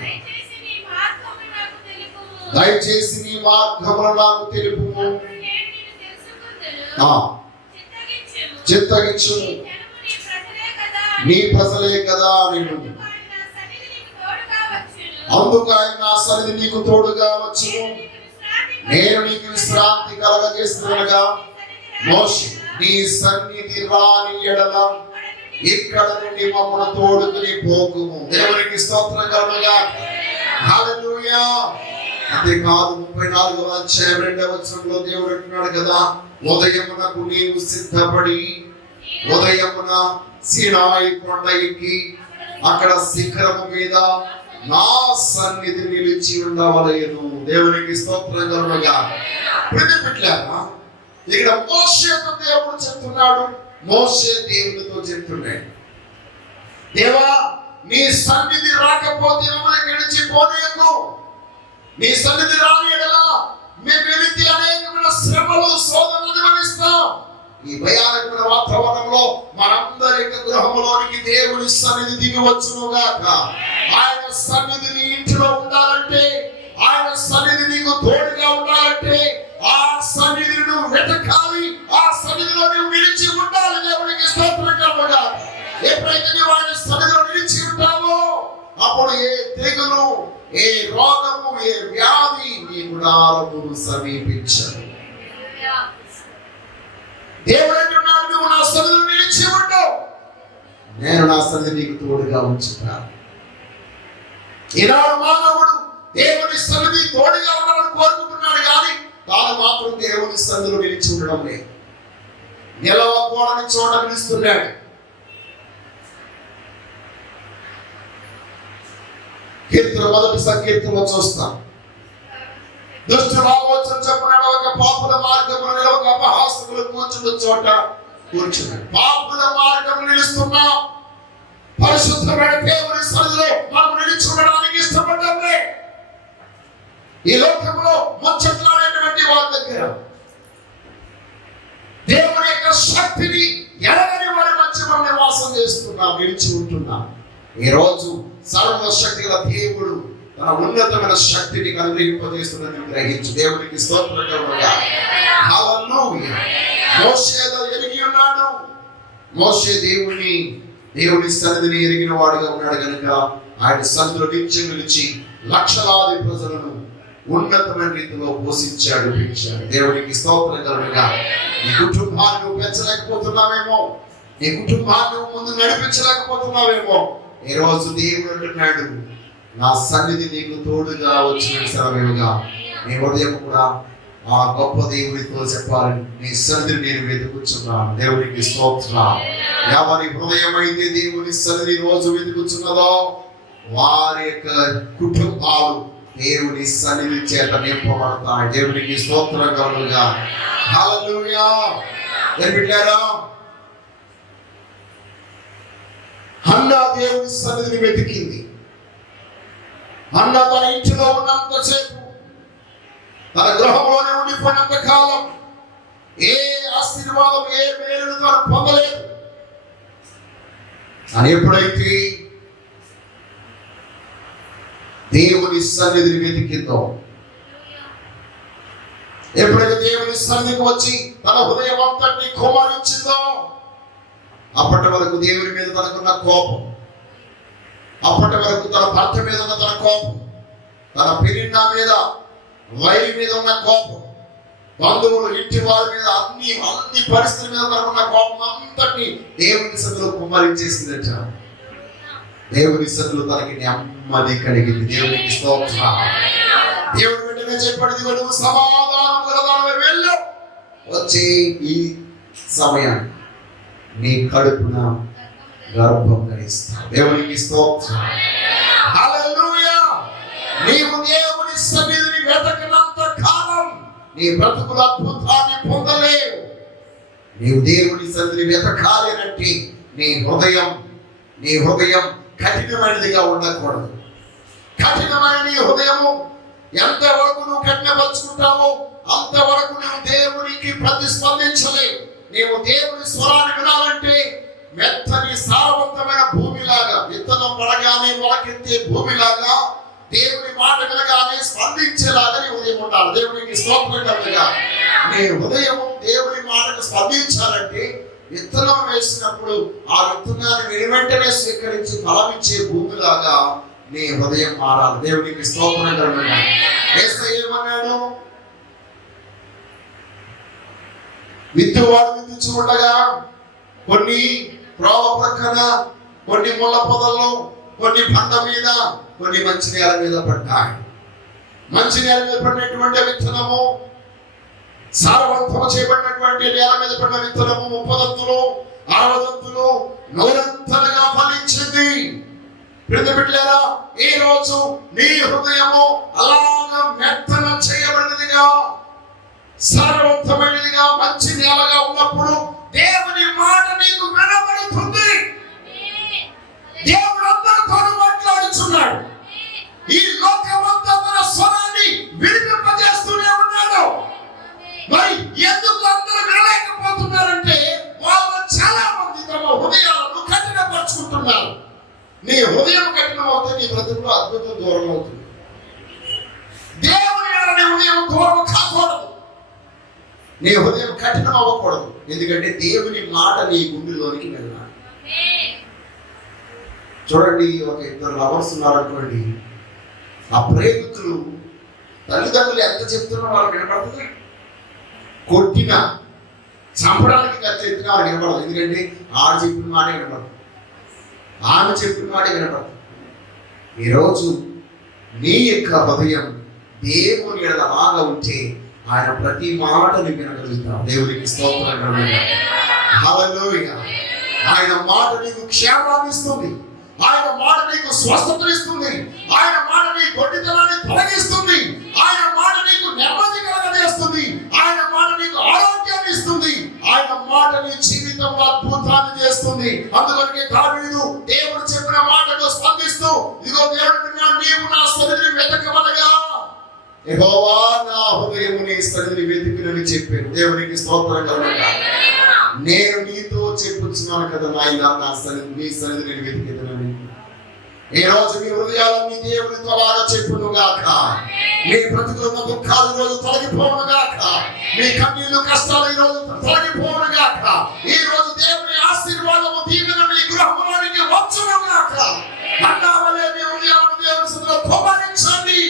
దయచేసి నీ మార్గమును నాకు తెలుపుము. చిత్తగించు, నీ ప్రజలే కదా నేను అందుకు ఆయన నా సన్నిధి నీకు తోడుగా వచ్చును, నేను నీకు విశ్రాంతి కలగజేస్తున్నగా. మోషే నీ సన్నిధి రాని ఎడల ఇక్కడ నుండి మమ్మల్ని తోడుకుని పోకుము. దేవునికి స్తోత్రం కలుగుగాక. హల్లెలూయా. అంతేకాదు 34వ అధ్యాయం 2వ వచనంలో దేవుడు అంటున్నాడు కదా, ఉదయమునకు నీవు సిద్ధపడి ఉదయమున సీనాయి కొండ ఎక్కి అక్కడ శిఖరము మీద నా సన్నిధి నిలిచి ఉండవలెను. దేవునికి స్తోత్రం కలుగుగాక. ప్రియమిత్రులారా, ఇక్కడ మోషేతో దేవుడు చెప్తున్నాడు, మోషే దేవునితో చెప్తున్నాడు, దేవా నీ సన్నిధి రాకపోతే మమ్మల్ని గడిచిపోలేకు. నీ సన్నిధి రాని ఎడలా మేము వెళితే అనేకమైన శ్రమలు శోధనలు అనుభవిస్తాం. ఈ భయానకమైన వాతావరణంలో మనందరి గృహంలోనికి దేవుని సన్నిధి దిగి వచ్చును గాక. ఆయన సన్నిధి నీ ఇంటిలో ఉండాలంటే, ఆయన సన్నిధి నీకు తోడుగా ఉండాలంటే ఆ సన్నిధిని నువ్వు వెతకాలి, ఆ సన్నిధిలో నువ్వు నిలిచి ఉండాలి. దేవునికి స్తోత్రం కలుగుగాక. ఎప్పుడైతే నువ్వు ఆయన సన్నిధిలో నిలిచి ఉంటావో అప్పుడు ఏ తెగులు, ఏ రోగము, ఏ వ్యాధి నీ గుడారమును సమీపించదు. దేవుడు అంటున్నాడు, నువ్వు నా సన్నిధిలో నిలిచి ఉండు, నేను నా సన్నిధి నీకు తోడుగా ఉంచుతాను. ఈనాడు మానవుడు దేవుని సన్నిధి తోడుగా ఉండాలని కోరుకుంటున్నాడు, కానీ తాను మాత్రం దేవుని సన్నిధిలో నిలిచి ఉండడం లేదు. నిలవకూడని చోట నిలుస్తున్నాడు. కీర్తన 1వ సంకీర్తనలో చూస్తాం, దుష్టుల ఆలోచన చెప్పున్నాడు, ఒక పాపుల మార్గములో నిలవక అపహాసకులు కూర్చున్న చోట కూర్చున్నాడు. పాపుల మార్గం నిలుస్తున్నా పరిశుద్ధమైన దేవుని సన్నిధిలో మనం నిలిచి ఉండడానికి ఇష్టపడ్డామే. ఈ లోకంలో ముచ్చట్లాడేటువంటి వారి దగ్గర దేవుని యొక్క శక్తిని ఎరగని వారి మధ్య మనం నివాసం చేస్తున్నాం, నిలిచి ఉంటున్నాం. ఈ రోజు సర్వశక్తి గల దేవుడు తన ఉన్నతమైన శక్తిని అనుగ్రహింపజేస్తున్నది గ్రహించి దేవునికి స్తోత్రం కలుగుగాక. హల్లెలూయా. మోషే ఎరిగి ఉన్నాడు. మోషే దేవుని సన్నిధిని ఎరిగిన వాడుగా ఉన్నాడు కనుక ఆయన సన్నిధిలో నిలిచి లక్షలాది ప్రజలను ఉన్నతమైన రీతిలో పోషించాడు, పెంచాడు. దేవునికి స్తోత్రం కలుగుగాక. నీ కుటుంబాన్ని నువ్వు పెంచలేకపోతున్నావేమో, నీ కుటుంబాన్ని నువ్వు ముందు నడిపించలేకపోతున్నావేమో, ఈ రోజు దేవుడు అంటున్నాడు, నా సన్నిధి నీకు తోడుగా వచ్చిన సెలవుగా. నీ హృదయం కూడా ఆ గొప్ప దేవునితో చెప్పాలి, నీ సన్నిధిని నేను వెతుకుచున్నాను. దేవునికి స్తోత్రం. ఎవరి హృదయం అయితే దేవుని సన్నిధి రోజు వెతుకుచున్నదో వారి యొక్క కుటుంబాలు దేవుని సన్నిధి చేత నింపబడతాయి. దేవునికి స్తోత్రం కలుగుగా. హల్లెలూయా. బిడ్డలారా, హన్నా దేవుని సన్నిధిని వెతికింది. హన్నా తన ఇంటిలో ఉన్నంతసేపు, తన గృహంలోనే ఉండిపోయినంత కాలం ఏ ఆశీర్వాదం, ఏ మేలును తాను పొందలేదు. అని ఎప్పుడైతే దేవుని సన్నిధిని వెతికిందో, ఎప్పుడైతే దేవుని సన్నిధికి వచ్చి తన హృదయం అంతటిని కుమారించిందో, అప్పటి వరకు దేవుని మీద తనకున్న కోపం, అప్పటి వరకు తన భర్త మీద ఉన్న తన కోపం, తన పెరిన్న మీద, వైరి మీద ఉన్న కోపం, బంధువులు, ఇంటి వారి మీద, అన్ని పరిస్థితుల మీద తనకున్న కోపం అంతటిని దేవుని సన్నిధిలో కుమ్మరించేసిందట. దేవుని సన్నిధిలో తనకి నెమ్మది కలిగింది. దేవునికి స్తోత్రం. దేవుడు వెంటనే చెప్పాడు, ఇదిగో నువ్వు సమాధానం గలదానివై వెళ్ళు, వచ్చే ఈ సమయాన్ని నీ కడుపున గర్భం ధరిస్తావు. దేవునికి స్తోత్రం. హల్లెలూయా. నీవు దేవుని సన్నిధిని వెతకనంత కాలం నీ బ్రతుకుల అద్భుతాన్ని పొందలేవు. నీవు దేవుని సన్నిధిని వెతకాలేనంటే నీ హృదయం కఠినమైనదిగా ఉండకూడదు. కఠినమైన నీ హృదయము ఎంతవరకు నువ్వు కఠినపరుచుకుంటావో అంతవరకు నువ్వు దేవునికి ప్రతిస్పందించలేవు. నీవు దేవుని స్వరాన్ని వినాలంటే మెత్తని సారవంతమైన భూమిలాగా, విత్తనం పడగానే మొలకెత్తే భూమిలాగా, దేవుని మాట వినగానే స్పందించేలాగా నీ హృదయం ఉండాలి. దేవునికి స్తోత్రం కలుగుగా. నీ హృదయము దేవుని మాటకు స్పందించాలంటే విత్తనం వేసినప్పుడు ఆ విత్తనాన్ని వెంటనే స్వీకరించి ఫలమిచ్చే భూమిలాగా నీ హృదయం మారాలి. దేవునికి స్తోత్రం కలుగును. యేసయ్య ఏమన్నాడు? విత్తువాడు విత్తుచు ఉండగా కొన్ని త్రోవ ప్రక్కన, కొన్ని ముళ్ళ పొదల్లో, కొన్ని పంట మీద, కొన్ని మంచి నేల మీద పడ్డాయి. మంచి నేల మీద పడినటువంటి విత్తనము, సారవంతము చేయబడినటువంటి నేల మీద పడిన విత్తనము 30 దంతులు, 60 దంతులు, 100 ఫలించింది. బిడ్డలారా, ఈ రోజు నీ హృదయము అలాగా మెత్తన చేయబడినదిగా, సారవంతమైనదిగా, మంచి నేలగా ఉన్నప్పుడు దేవుని మాట నీకు వినబడుతుంది. దేవుడు అందరితో మాట్లాడుతున్నాడు. ఈ లోకమంతా మన స్వరాన్ని వినిపింపజేస్తూనే ఉన్నాడు. మరి ఎందుకు అందరూ వినలేకపోతున్నారంటే వాళ్ళు చాలా మంది తమ హృదయాలను కఠినపరుచుకుంటున్నారు. నీ హృదయం కఠినం అవుతే నీ బ్రతుకులో అద్భుతం దూరం అవుతుంది. దేవుని నీ హృదయం దూరం కాకూడదు. నీ హృదయం కఠినం అవ్వకూడదు. ఎందుకంటే దేవుని మాట నీ గుండెలోనికి వెళ్ళాలి. చూడండి, ఒక 2 లవర్స్ ఉన్నారనుకోండి, ఆ ప్రేమికులు తల్లిదండ్రులు ఎంత చెప్తున్నా వాళ్ళకి వినపడుతుంది. కొట్టిన చంపడానికి ఖర్చు ఎత్తినా వాళ్ళకి వినపడదు. ఎందుకంటే ఆడు చెప్పిన మాటే వినపడదు, ఆమె చెప్పిన మాటే వినపడదు. ఈరోజు నీ యొక్క హృదయం దేవుని ఎడలలాగా ఉంటే ఆయన ప్రతి మాటని వినగలుగుతాం. దేవునికి స్తోత్రం కలుగును. హల్లెలూయా. ఆయన మాట నీకు క్షేమాన్ని ఇస్తుంది. ఆయన మాట నీకు స్వస్థతనిస్తుంది. ఆయన మాట నీ గొడ్డితనాన్ని తొలగిస్తుంది. ఆయన మాట నీకు నెమ్మది కలగజేస్తుంది. ఆయన మాట నీకు ఆరోగ్యాన్ని ఇస్తుంది. ఆయన మాట నీ జీవితంలో అద్భుతాన్ని చేస్తుంది. అందుకని దావీదు దేవుడు చెప్పిన మాటకు స్పందిస్తూ, ఇదిగో దేవుడు, నీవు నా సన్నిధిని వెతకమనగా యెహోవా నా హృదయము నీ సన్నిధిని వెతికినని చెప్పాను. దేవునికి స్తోత్రం కలుగును. నేను నీతో చెప్పుచున్నాను కదా నాయనా, నా సన్నిధి, నీ సన్నిధిని వెతికిదనని. ఈ రోజు మీ హృదయాలన్నీ దేవునితో అలాగా చెప్పును గాక. మీ బ్రతుకున్న దుఃఖాలు ఈ రోజు తొలగిపోవును గాక. మీ కన్నీళ్లు, కష్టాలు ఈ రోజు తొలగిపోవును గాక. ఈ రోజు దేవుని ఆశీర్వాదము, దీవెన మీ గృహంలోనికి వచ్చును గాక. అన్నావలే మీ హృదయాలను దేవుని సన్నిధిలో కుమ్మరించండి.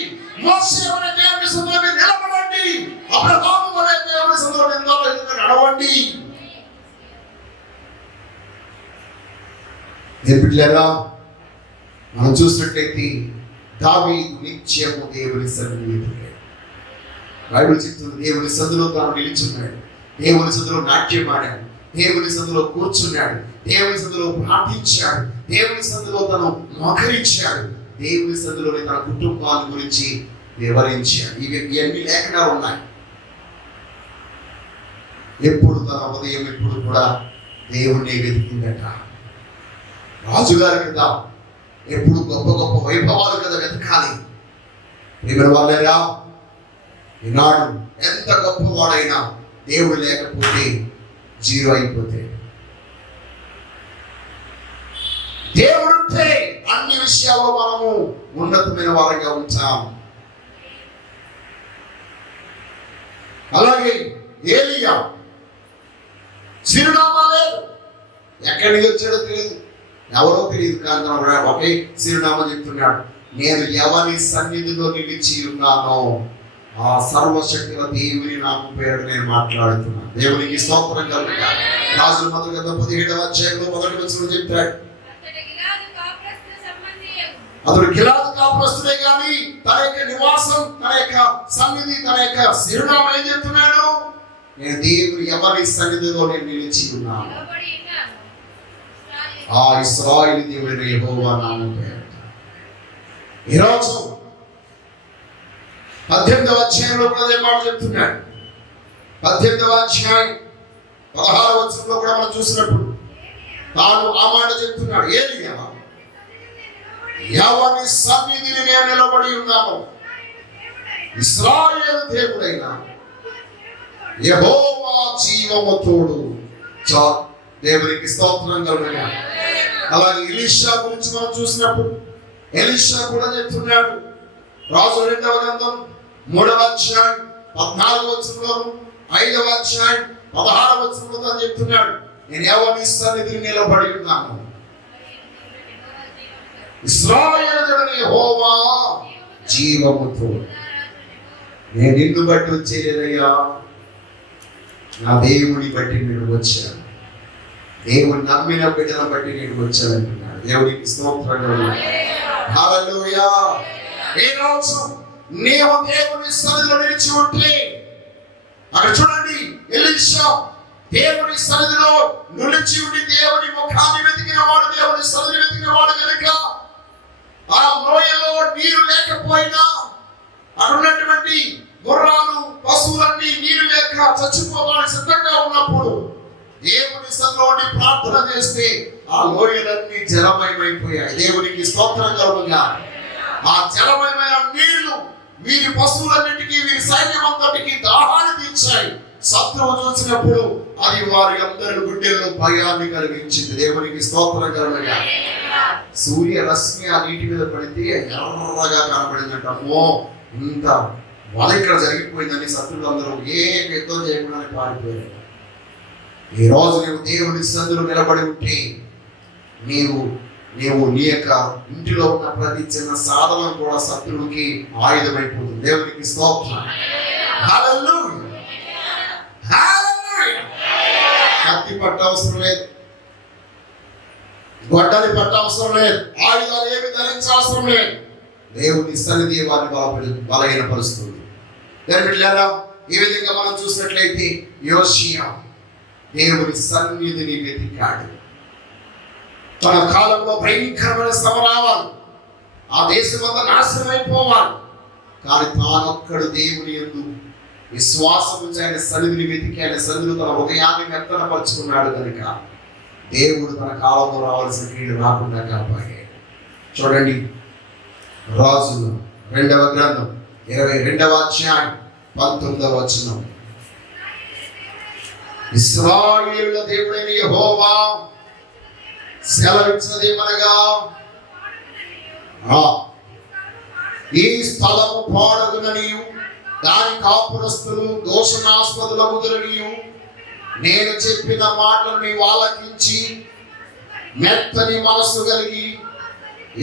మోషే వలె దేవుని సన్నిధిలో నిలబడండి. అబ్రహాము వలె దేవుని సన్నిధిలో నడవండి. బిడ్డలారా, మనం చూసినట్లయితే దావీదు నిత్యము దేవుని సన్నిధిని వెతికాడు. బైబిల్ చెప్తుంది, దేవుని సన్నిధిలో తాను నిలిచున్నాడు, దేవుని సన్నిధిలో నాట్యం ఆడాడు, దేవుని సన్నిధిలో కూర్చున్నాడు, దేవుని సన్నిధిలో ప్రార్థించాడు, దేవుని సన్నిధిలో తను మోకరించాడు, దేవుని సన్నిధిలోని తన కుటుంబాల గురించి వివరించాడు. ఇవన్నీ లేఖనాలు ఉన్నాయి. ఎప్పుడు తన ఉదయం ఎప్పుడు కూడా దేవుణ్ణి వెతికిందట. రాజుగారి కదా ఎప్పుడు గొప్ప గొప్ప వైభవాలు కదా వెతకాలి. ప్రియమైన వాళ్ళేరా, ఈనాడు ఎంత గొప్పవాడైనా దేవుడు లేకపోతే జీరో అయిపోతే, దేవుడుంటే అన్ని విషయాల్లో మనము ఉన్నతమైన వారంగా ఉంటాం. అలాగే ఏలియా చిరునామా లేదు, ఎక్కడి నుంచి వచ్చాడో తెలియదు, ఎవరో తెలియదు, కానీ ఒకే చిరునామా చెప్తున్నాడు, నేను ఎవరి సన్నిధిలో నిలిచి ఉన్నానో ఆ సర్వశక్తుల దేవుని నామం పేరు నేను మాట్లాడుతున్నాను. దేవునికి స్తోత్రం కలుగుగా. రాజుల మొదటి గ్రంథం 17వ అధ్యాయంలో 1వ వచనం చెప్తాడు, అతడు గిలాదు కాపురస్తుడే గాని తన యొక్క నివాసం, తన యొక్క సన్నిధి, తన యొక్క చిరునామా ఏం చెప్తున్నాడు? నేను దేవుని ఎవరి సన్నిధిలో నేను నిలిచి ఉన్నాను, ఆ ఇశ్రాయేలు దేవుని యెహోవా నామం పేరు. ఈరోజు 18వ అధ్యాయంలో కూడా అదే మాట చెప్తున్నాడు. 18వ అధ్యాయం 16వ వచనంలో కూడా మనం చూసినప్పుడు తాను ఆ మాట చెప్తున్నాడు, ఏలియా ఎవరి సన్నిధిని నేను నిలబడి ఉన్నాను, ఇశ్రాయేలు దేవుడైన యెహోవా జీవము తోడు. దేవునికి స్తోత్రం కలుగుగా. అలాగే ఎలీషా గురించి మనం చూసినప్పుడు ఎలీషా కూడా చెప్తున్నాడు, రాజు 2వ గ్రంథం 3వ అధ్యాయం 14వ వచనంలో, 5వ అధ్యాయం 16వ వచనంలో చెప్తున్నాడు, నేను ఎవరి సన్నిధిని నిలబడి ఉన్నాను, ఇశ్రాయేలు యెహోవా జీవముతో. నేను నిన్ను బట్టి వచ్చేదయ్యా, నా దేవుని బట్టి నేను వచ్చాను, దేవుని నమ్మిన బిడ్డను బట్టి నేను వచ్చానంటున్నాడు. దేవునికి స్తోత్రం. హల్లెలూయా. ఈ రోజు నీవు దేవుని సన్నిధిలో నిలిచి ఉంటే, అక్కడ చూడండి, ఎలీషా దేవుని సన్నిధిలో నిలిచి ఉండి దేవుని ముఖాన్ని వెతికిన వాడు, దేవుని సన్నిధిని వెతికిన వాడు కనుక ఆ లోయలో నీరు లేకపోయినా అక్కడ ఉన్నటువంటి గుర్రాలు పశువులన్నీ నీరు లేక చచ్చిపోవాలని సిద్ధంగా ఉన్నప్పుడు దేవుని సన్నిధిలో ప్రార్థన చేస్తే ఆ లోయలన్నీ జలమయమైపోయాయి. దేవునికి స్తోత్రం కలుగుగా. ఆ జలమయమైన నీళ్లు వీరి పశువులన్నిటికీ, వీరి సైన్యం అంతటికి దాహాన్ని తీర్చాయి. శత్రువు చూసినప్పుడు అది వారి అందరి గుండెల్లో భయాన్ని కలిగించింది. దేవునికి స్తోత్రం కలుగుగా. సూర్య రశ్మి ఆ నీటి మీద పడితే ఎర్రగా కనబడిందంట. అమ్మో, ఇంత వాళ్ళ ఇక్కడ జరిగిపోయిందని శత్రువులు అందరూ ఏ యుద్ధం చేయకుండా పారిపోయారు. ఈ రోజు నీవు దేవుని సన్నిధిలో నిలబడి ఉంటే నీవు నీ యొక్క ఇంటిలో ఉన్న ప్రతి చిన్న సాధనం కూడా శత్రువుకి ఆయుధమైపోతుంది. దేవునికి స్తోత్రం. హల్లెలూయా. హల్లెలూయా. కత్తి పట్ట అవసరం లేదు, గొడ్డలి పట్ట అవసరం లేదు, ఆయుధాలు ఏమి ధరించాల్సిన లేదు. దేవుని సన్నిధి వారిని బలహీనపరుస్తుంది. ఈ విధంగా మనం చూసినట్లయితే యోషియా దేవుని సన్నిధిని వెతికాడు. తన కాలంలో భయంకరమైన శ్రమ రావాలి, ఆ దేశం అంతా నాశనం అయిపోవాలి, కానీ తానొక్కడు దేవుని యందు విశ్వాసం ఉంచి ఆయన సన్నిధిని వెతికి ఆయన సన్నిధిలో తన హృదయాన్ని మెత్తనపరుచుకున్నాడు కనుక దేవుడు తన కాలంలో రావాల్సిన కీడు రాకుండా కాపాడాడు. చూడండి, రాజులు 2వ గ్రంథం 22వ అధ్యాయం 19వ వచనం. ఇశ్రాయేలుల దేవుడైన యెహోవా సెలవిచ్చినదేమనగా, ఈ స్థలము పాడగుననియు దాని కాపురస్తులు దోషణాస్పదులగుదురనియు నేను చెప్పిన మాటలు నీవు ఆలకించి మెత్తని మనసు కలిగి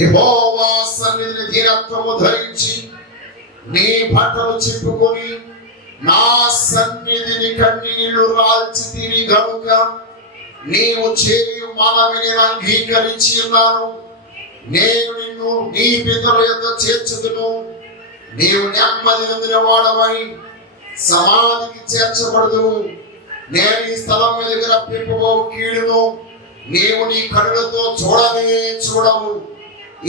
యెహోవా సన్నిధిని దీనత్వము ధరించి నీ బట్టలు చింపుకొని నా సన్నిధిని కన్నీళ్లు రాల్చితివి గనుక నీవు చేయు మనవిని అంగీకరించి ఉన్నాను. నేను నిన్ను నీ పితరుల యొద్ద చేర్చుదును. నీవు నెమ్మది నొందిన వాడవై సమాధికి చేర్చబడదు. నేను ఈ స్థలం మీద రప్పింపబోవు కీడును నీవు నీ కనులతో చూడనే చూడవు.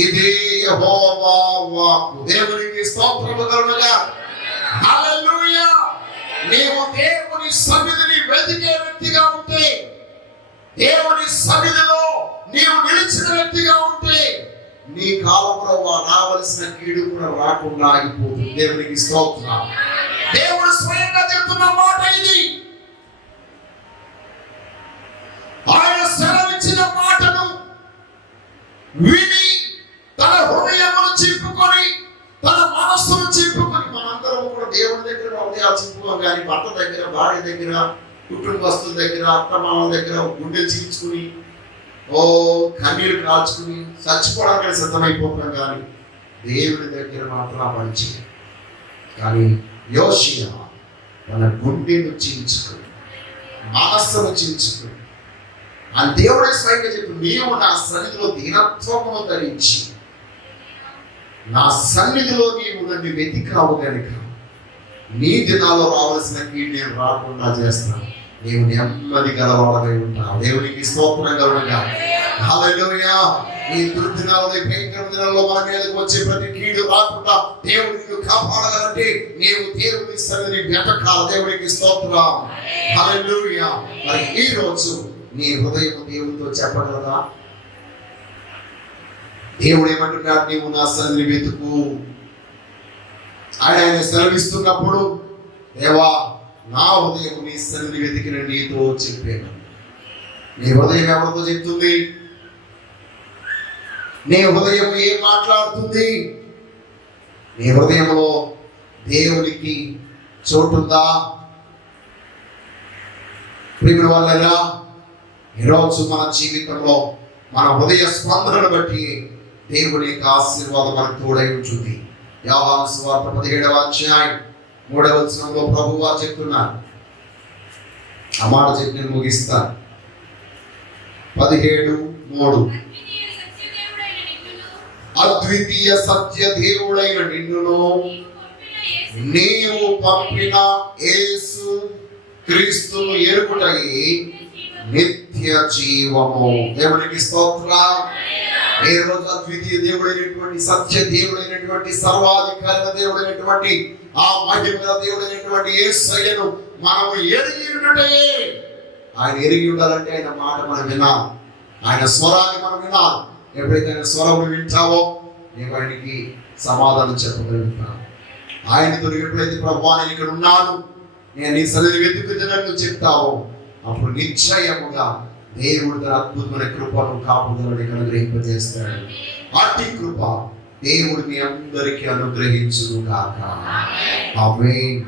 ఇదే యెహోవా వాక్కు. దేవునికి స్తోత్రము కలుగుగా. హల్లెలూయా. నీవు దేవుని సన్నిధిని వెతికే వ్యక్తిగా ఉంటే, దేవుని సన్నిధిలో నీవు నిలిచిన వ్యక్తిగా ఉంటే నీ కాలంలో రావలసిన కీడు కూడా రాకుండా ఆగిపోతుంది. దేవునికి స్తోత్రం. దేవుడు స్వయంగా చెప్తున్న మాట ఇది. ఆయన సెలవిచ్చిన మాటను విని తన హృదయమును చింపుకొని తన మనస్సును చింపుకొని, మనందరం కూడా దేవుని దగ్గర హృదయాలు చింపుకోం, కానీ భర్త దగ్గర, భార్య దగ్గర, కుటుంబస్తుల దగ్గర, అత్తమామల దగ్గర గుండె చీల్చుకుని కన్నీరు కాల్చుకుని చచ్చిపోవడానికి సిద్ధమైపోతాం, కానీ దేవుని దగ్గర మాత్రం మంచి. కానీ యోషియా తన గుండెను చీల్చుకుని మనస్సును చీల్చుకుని ఆ దేవుడే స్వయంగా చెప్పి, నీవు నా సన్నిధిలో దీనత్వమును ధరించి నా సన్నిధిలో నీవు నన్ను వెతికావు కనుక నీ దినాల్లో రావాల్సిన కీడు నేను రాకుండా చేస్తాను. నీవు నెమ్మది గలవాడై ఉంటావు. దేవునికి స్తోత్రం కలుగుగా. హల్లెలూయా. ఈ దుర్దినాల్లో, ఈ భయంకర దినాల్లో మన మీదకి వచ్చే ప్రతి కీడు రాకుండా దేవుడు నిన్ను కాపాడాలంటే నీవు దేవుని సన్నిధిని వెతకాలి. దేవునికి స్తోత్రం. హల్లెలూయా. మరి ఈ రోజు నీ హృదయం దేవునితో చెప్పగలదా? దేవుడు ఏమంటున్నాడు? నీవు నా సన్నిధిని వెతుకు. ఆయన సెలవిస్తున్నప్పుడు, దేవా నా హృదయం నీ సన్నిధిని వెతికిన నీతో చెప్పాను. నీ హృదయం ఎవరితో చెప్తుంది? నీ హృదయం ఏం మాట్లాడుతుంది? నీ హృదయంలో దేవునికి చోటుందా? ప్రియమైన వాళ్ళరా, ఈరోజు మన జీవితంలో మన హృదయ స్పందనను బట్టి దేవుని యొక్క ఆశీర్వాదం మనకు తోడై ఉంటుంది. యోహాను సువార్త 17వ అధ్యాయం 3వ వచనంలో ప్రభువు చెప్తున్నారు. ఆ మాట చెప్పి నేను ముగిస్తాను. 17:3 అద్వితీయ సత్య దేవుడైన నిన్నును నీవు పంపిన యేసు క్రీస్తును ఎరుగుటై నిత్య జీవము. దేవునికి స్తోత్రం. ఏ రోజు అద్వితీయ దేవుడైనటువంటి సత్య దేవుడైనటువంటి సర్వాధికార దేవుడైనటువంటి ఆ మహిమ దేవుడైనటువంటి యేసయ్యను మనము ఎరిగి ఉండుటే. ఆయన ఎరిగి ఉండాలంటే ఆయన మాట మనం వినాలి, ఆయన స్వరాన్ని మనం వినాలి. ఎప్పుడైతే ఆయన స్వరం వింటావో నీవు ఆయనకి సమాధానం చెప్పగలుగుతావు. ఆయనతో ఎప్పుడైతే ప్రభువా నేను ఇక్కడ ఉన్నాను, నేను నీ సన్నిధిని వెతుకుతున్నట్టు చెప్తావో అప్పుడు నిశ్చయముగా దేవుడు తన అద్భుతమైన కృపను కాపుదలని అనుగ్రహింపజేస్తాడు. అట్టి కృప దేవుడు మీ అందరికీ అనుగ్రహించును గాక. ఆమేన్.